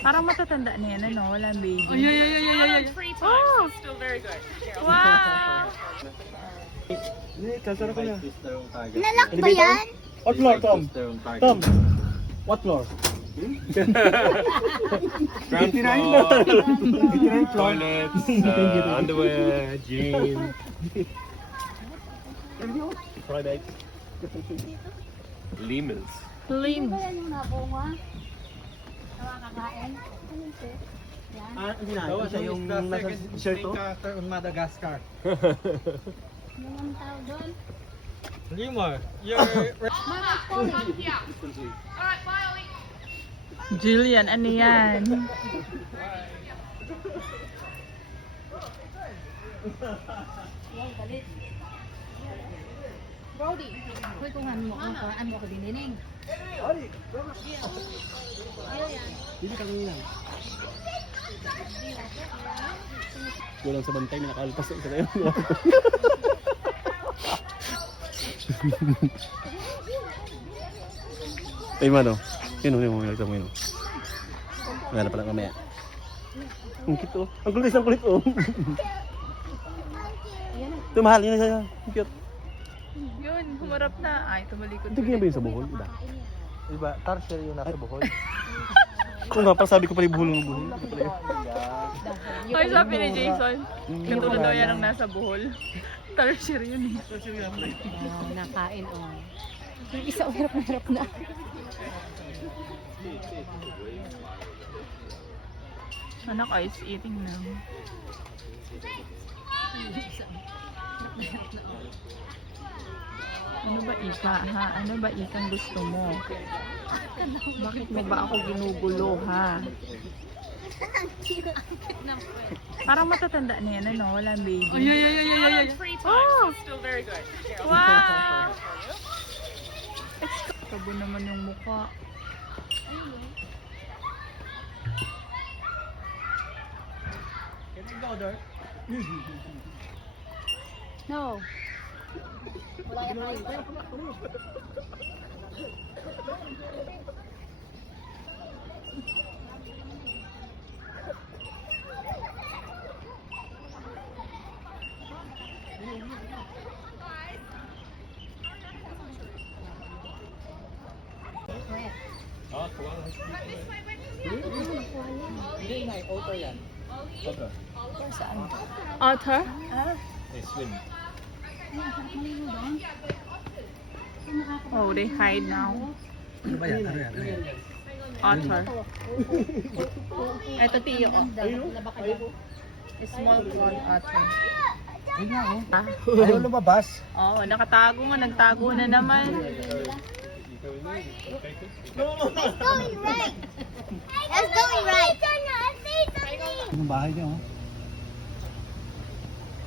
Parang matatanda na yan, ano? Walang baby. Oh, yeah. Free time, Oh. so still very good. Wow! Kasara ko na. Nalak ba yan? What floor, Tom? Tom, what floor? Ground 89 floor, na. 89 floor. toilets, underwear, jeans, private, lemurs. Slim. Wala nung nabunga. Nakakakain. Yan. Hindi na, siya yung nasa shirt to. on Madagascar. Yung ang tawag doon. Lemur, you're Mama's calling. Yeah. Alright, bye, Ollie. Julian, ano yan? Yan, galit. Brody, hoy kung ano mo ako dinining. Hindi ka kanina. Kulang sa bantay, nakakalpas sa isa kayo. Ay, mano. Yun mo, nakita mo yun. Meron pala kamaya. Ang cute oh. Ang kulit oh. Ito mahal yun na siya. Ang cute. Yun, humarap na. Ay, tumalikod. Ito ganyan ba yun sa buhol? Iba. Diba, Tarsier yung nasa buhol. Kung nga, sabi ko pala yung buhol ng buhol. Ay, sabi ni Jason. Katulad daw yan ang nasa buhol. Tarsier yun eh. Oh, nakain oh. Yung isa hirap na. Anak, ice eating lang. Ano ba ika, ha? Ano ba ikang gusto mo? Bakit mo ba ako ginugulo, ha? Parang matatanda na yan, ano? Walang baby. Oh, yeah. Free time, so still very good. Wow! Tabo naman yung mukha. No. Wala yan kayo. Otter? They swim. Oh, they hide now. Ano ba yan? Ano yan? Otter. Ito tiyo. Small prawn otter. Ayun nga oh. Ah. Ayaw lumabas. Oo, nakatago nga. Nagtago na naman. It's going right. It's going right. Yung bahay niya oh.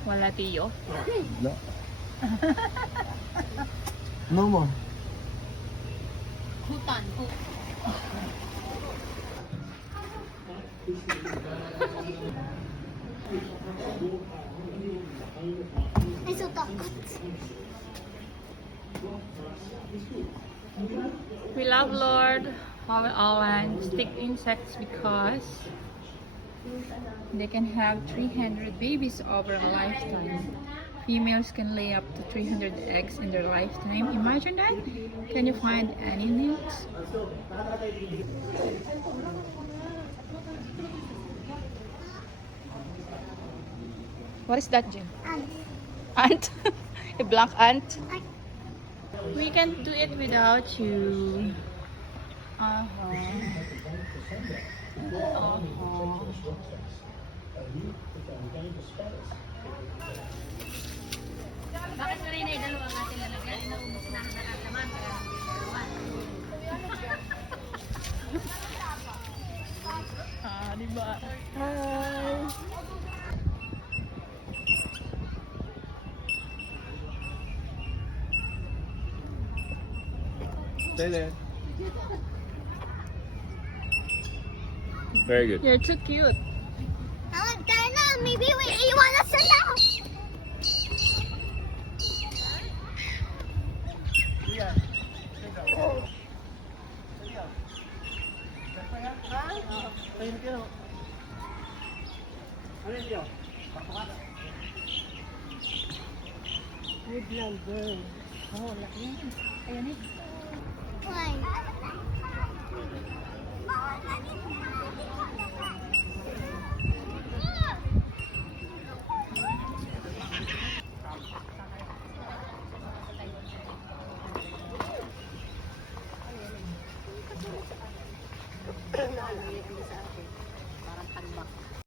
Wala tiyo. No. Ano mo? Hutan. Ay, so takot. We love Lord Power Owen stick insects because they can have 300 babies over a lifetime. Females can lay up to 300 eggs in their lifetime. Imagine that. Can you find any newts? What is that, Jim? Ant? A black ant? We can do it without you. Bakit na rin ay dalawa ang ating lalagyan? Inaubos na nakakaman. Diba? Stay there. Very good. You're too cute. Maybe we iwan us na. Yeah. Ayun, kaya. Ano yun? Woodland girl. Oh, laki. Ayan eh.